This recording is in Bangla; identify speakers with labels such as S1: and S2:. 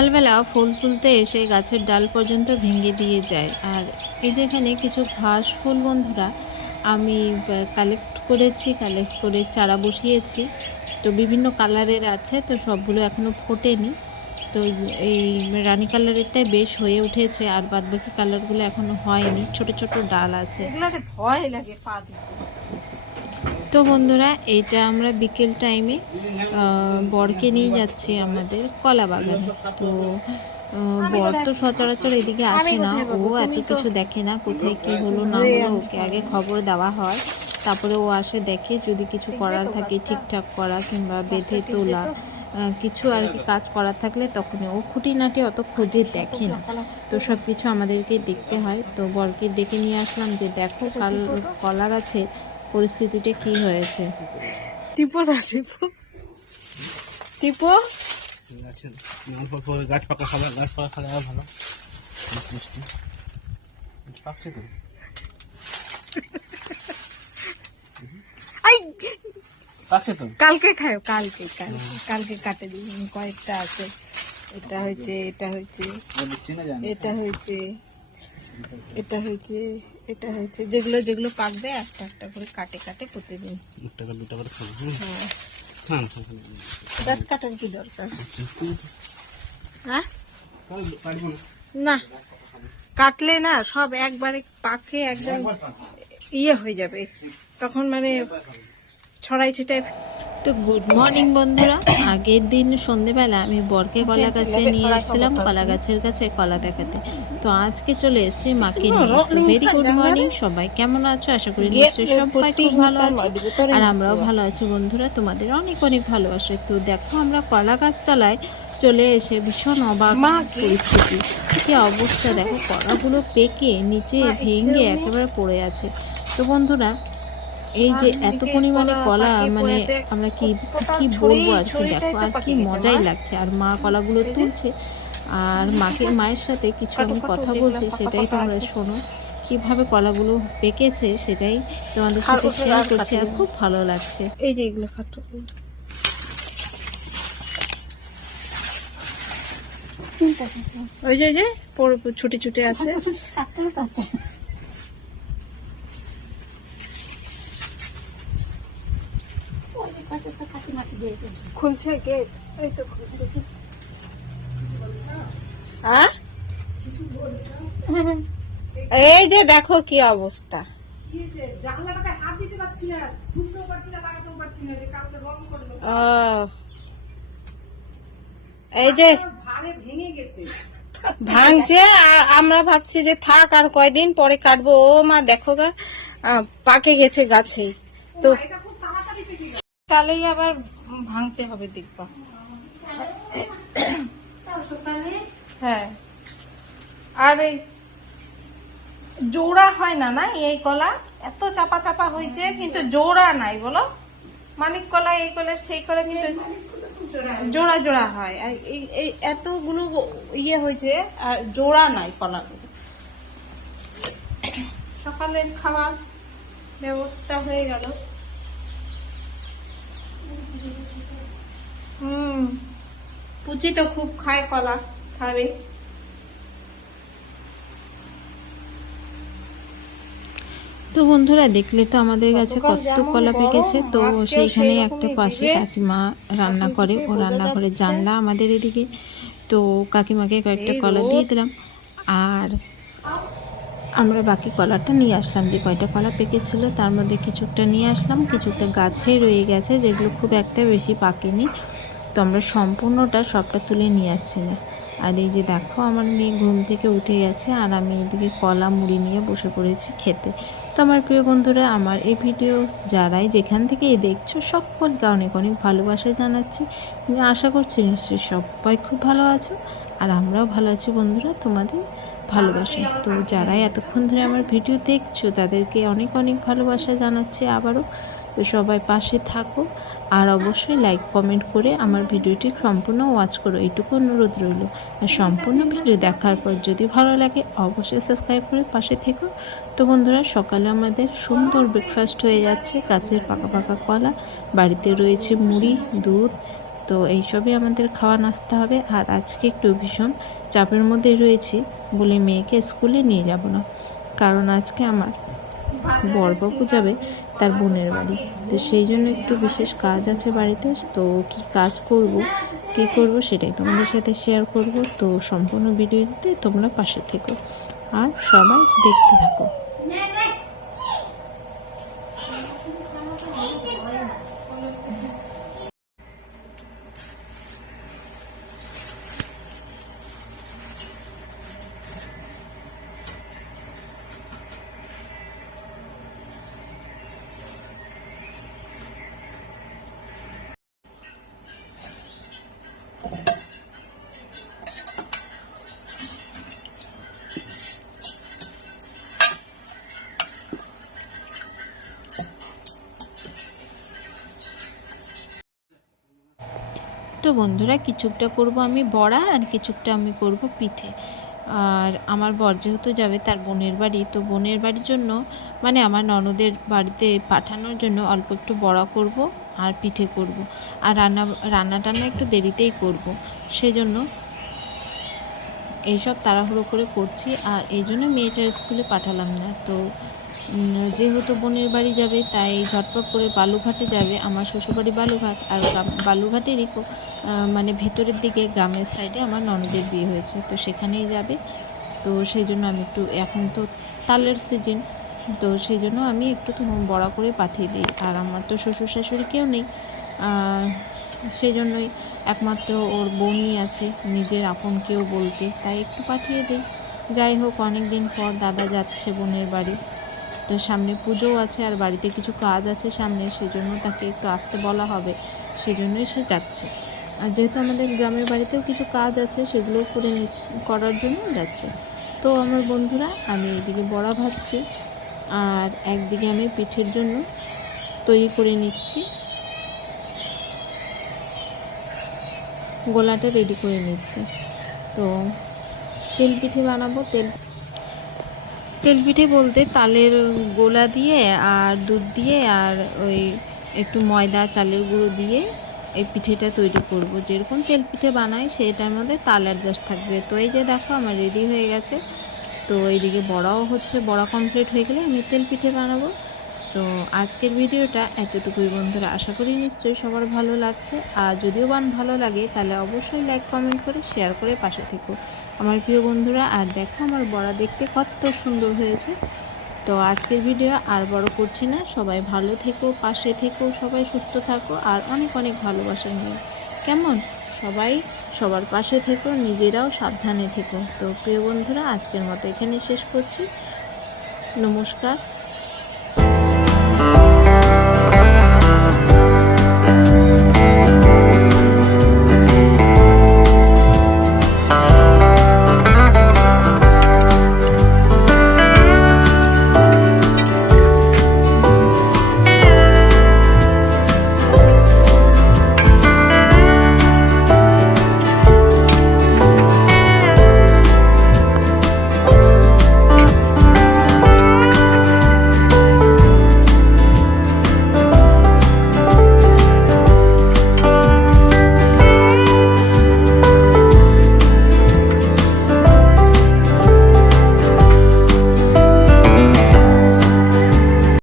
S1: সকালবেলা ফুল তুলতে এসে গাছের ডাল পর্যন্ত ভেঙে দিয়ে যায়। আর এই যেখানে কিছু ঘাস ফুল, বন্ধুরা, আমি কালেক্ট করেছি কালেক্ট করে চারা বসিয়েছি। তো বিভিন্ন কালারের আছে, তো সবগুলো এখনও ফোটেনি। তো এই রানী কালারেরটাই বেশ হয়ে উঠেছে, আর বাদবাকি কালারগুলো এখনও হয়নি। ছোট ছোট ডাল আছে।
S2: ভয় লাগে
S1: তো বন্ধুরা, এইটা আমরা বিকেল টাইমে বরকে নিয়ে যাচ্ছি আমাদের কলা বাগানে। তো বর তো সচরাচর এদিকে আসে না, ও এত কিছু দেখে না কোথায় কি হলো, না হলো, ওকে আগে খবর দেওয়া হয়। তারপরে ও আসে, দেখে যদি কিছু করার থাকে, ঠিকঠাক করা কিংবা বেঁধে তোলা কিছু আর কি কাজ করার থাকলে তখনই। ও খুঁটিনাটি অত খোঁজে দেখে না। তো সব কিছু আমাদেরকে দেখতে হয়। তো বরকে ডেকে নিয়ে আসলাম যে, দেখো, কাল কলা গাছের পরিস্থিতিটা কি হয়েছে?
S2: টিপো না, টিপো। টিপো?
S3: গাছে পাকা খাবে গাছ ভালো
S2: কালকে খাও কালকে কালকে কাটে দিই কয়েকটা আছে। এটা হয়েছে এটা হয়েছে এটা হয়েছে এটা হয়েছে এটা হয়েছে যেগুলো যেগুলো পাকবে একটা একটা করে কাটে কাটে প্রতিদিন।
S3: এক টাকা দু টাকা করে খাব
S2: হ্যাঁ।
S3: খান খান খান।
S2: গাছ কাটার কি দরকার? হ্যাঁ?
S3: না
S2: না। কাটলে না সব একবারে পাকে একদম ইয়ে হয়ে যাবে। তখন মানে ছড়াই ছিটাই
S1: তো গুড মর্নিং বন্ধুরা। আগের দিন সন্ধেবেলা আমি বরকে কলা গাছে নিয়ে এসেছিলাম কলা গাছের কাছে কলা দেখাতে। তো আজকে চলে এসেছি মাকে নিয়ে। তো ভেরি গুড মর্নিং সবাই কেমন আছো? আশা করি নিশ্চয়ই সবাই খুব ভালো আছো। আর আমরাও ভালো আছি বন্ধুরা তোমাদের অনেক অনেক ভালোবাসে। তো দেখো আমরা কলা গাছতলায় চলে এসে ভীষণ অবাক পরিস্থিতি। কি অবস্থা? দেখো কলাগুলো পেকে নিচে ভেঙে একেবারে পড়ে আছে। তো বন্ধুরা এই যে এত পরিমাণে কলা মানে আমরা কি কি বলব আর কি দেখো আর কি মজাই লাগছে। আর মা কলাগুলো তুলছে আর মাকে মায়ের সাথে কিছু আমি কথা বলছি সেটাই তোমরা শোনো। কীভাবে কলাগুলো পেকেছে সেটাই তোমাদের সাথে শেয়ার করছি আর খুব ভালো লাগছে।
S2: এই যে এগুলো খাটো। ওই যে ওই যে ছুটে ছুটে আছে। খুলছে গেট এই তো খুলছে। হ্যাঁ? এই যে দেখো কি অবস্থা। এই যে ভাঙছে আমরা ভাবছি যে থাক আর কয়দিন পরে কাটবো। ও মা দেখো গা পাকে গেছে গাছে। তো তাহলেই আবার ভাঙতে হবে দেখবা হ্যাঁ। আর এই জোড়া হয় না না? এই কলা? এত চাপা চাপা হয়েছে, কিন্তু জোড়া নাই বলো। মানিক কলা, এই কলা, সেই কলা কিন্তু জোড়া জোড়া হয়। আর এই এতগুলো ইয়ে হয়েছে, আর জোড়া নাই কলাগুলো। সকালের খাবার ব্যবস্থা হয়ে গেল। হুম। পুচি তো খুব খায় কলা খাবে।
S1: তো বন্ধুরা দেখলে তো আমাদের কাছে কত কলা পেকেছে। তো সেইখানে একটা পাশে কাকিমা রান্না করে ও রান্না করে জানলা আমাদের এদিকে। তো কাকিমাকে কয়েকটা কলা দিয়ে দিলাম। আর আমরা বাকি কলাটা নিয়ে আসলাম। যে কয়টা কলা পেকেছিল তার মধ্যে কিছুটা নিয়ে আসলাম, কিছুটা গাছে রয়ে গেছে, যেগুলো খুব একটা বেশি পাকেনি। তো আমরা সম্পূর্ণটা সবটা তুলে নিয়ে আসছি না। আর এই যে দেখো, আমার মেয়ে ঘুম থেকে উঠে গেছে আর আমি এদিকে কলা মুড়ি নিয়ে বসে পড়েছি খেতে। তো আমার প্রিয় বন্ধুরা, আমার এই ভিডিও যারাই যেখান থেকে দেখছ, সকলকে অনেক অনেক ভালোবাসা জানাচ্ছি। আশা করছি নিশ্চয়ই সবাই খুব ভালো আছো। আর আমরাও ভালো আছি বন্ধুরা, তোমাদের ভালোবাসা। তো যারাই এতক্ষণ ধরে আমার ভিডিও দেখছ, তাদেরকে অনেক অনেক ভালোবাসা জানাচ্ছি আবারও। তো সবাই পাশে থাকো আর অবশ্যই লাইক কমেন্ট করে আমার ভিডিওটি সম্পূর্ণ ওয়াচ করো। এইটুকু অনুরোধ রইল। আর সম্পূর্ণ ভিডিও দেখার পর যদি ভালো লাগে, অবশ্যই সাবস্ক্রাইব করে পাশে থেকো। তো বন্ধুরা, সকালে আমাদের সুন্দর ব্রেকফাস্ট হয়ে যাচ্ছে। গাছের পাকা পাকা কলা, বাড়িতে রয়েছে মুড়ি, দুধ। তো এইসবই আমাদের খাওয়া নাস্তা হবে। আর আজকে একটু ভীষণ চাপের মধ্যে রয়েছি। বলে মেয়েকে স্কুলে নিয়ে যাব না, কারণ আজকে আমার বরবাবু যাবে তার বোনের বাড়ি। তো সেই জন্য একটু বিশেষ কাজ আছে বাড়িতে, তো কি কাজ করব, কি করব সেটাই তোমাদের সাথে শেয়ার করব। তো সম্পূর্ণ ভিডিওতে তোমরা পাশে থেকো আর সবাই দেখতে থাকো। বন্ধুরা, কিছুকটা করব আমি বড়া আর কিছুকটা আমি করব পিঠে। আর আমার বর যেহেতু যাবে তার বোনের বাড়ি, তো বোনের বাড়ির জন্য মানে আমার ননদের বাড়িতে পাঠানোর জন্য অল্প একটু বড়া করব আর পিঠে করব। আর রান্না রান্না টান্না একটু দেরিতেই করব। সেজন্য এইসব তাড়াহুড়ো করে করছি আর এই জন্য মেয়েটার স্কুলে পাঠালাম না। তো যেহেতু বোনের বাড়ি যাবে, তাই ঝটপট করে বালুঘাটে যাবে। আমার শ্বশুরবাড়ি বালুঘাট আর বালুঘাটেরই মানে ভেতরের দিকে, গ্রামের সাইডে আমার ননদের বিয়ে হয়েছে। তো সেখানেই যাবে। তো সেই জন্য আমি একটু এখন তো তালের সিজন তো সেই জন্য আমি একটু তো বড়া করে পাঠিয়ে দিই। আর আমার তো শ্বশুর শাশুড়ি কেউ নেই। সেই জন্যই একমাত্র ওর বোনই আছে, নিজের আপন কেউ বলতে। তাই একটু পাঠিয়ে দিই। যাই হোক অনেক দিন পর দাদা যাচ্ছে বোনের বাড়ি। তো সামনে পুজোও আছে আর বাড়িতে কিছু কাজ আছে সামনে, সেজন্য তাকে একটু আসতে বলা হবে। সেজন্যই সে যাচ্ছে। আর যেহেতু আমাদের গ্রামের বাড়িতেও কিছু কাজ আছে সেগুলো করে করার জন্য যাচ্ছে। তো আমার বন্ধুরা, আমি এদিকে বড়া ভাজছি। আর একদিকে আমি পিঠের জন্য তৈরি করে নিচ্ছি। গোলাটা রেডি করে নিচ্ছি। তো তেল পিঠে বানাবো, তেল তেল পিঠে বলতে তালের গোলা দিয়ে আর দুধ দিয়ে আর ওই একটু ময়দা, চালের গুঁড়ো দিয়ে এই পিঠেটা তৈরি করব। যেরকম তেল পিঠে বানাই, সেটার মধ্যে তাল অ্যাডজাস্ট থাকবে। তো এই যে দেখো, আমার রেডি হয়ে গেছে। তো এইদিকে বড়াও হচ্ছে। বড়া কমপ্লিট হয়ে গেলে আমি তেল পিঠে বানাবো। তো আজকের ভিডিওটা এতটুকুই বন্ধুরা। আশা করি নিশ্চয়ই সবার ভালো লাগছে। আর যদিও বান ভালো লাগে, তাহলে অবশ্যই লাইক কমেন্ট করে শেয়ার করে পাশে থেকো। আমার প্রিয় বন্ধুরা, আর দেখো আমার বড়া দেখতে কত সুন্দর হয়েছে। তো আজকের ভিডিও আর বড় করছি না। সবাই ভালো থেকো, পাশে থেকো, সবাই সুস্থ থাকো, আর অনেক অনেক ভালোবাসা নিয়ে কেমন? সবাই সবার পাশে থেকো, নিজেরাও সাবধানে থেকো। তো প্রিয় বন্ধুরা, আজকের মতো এখানে শেষ করছি। নমস্কার।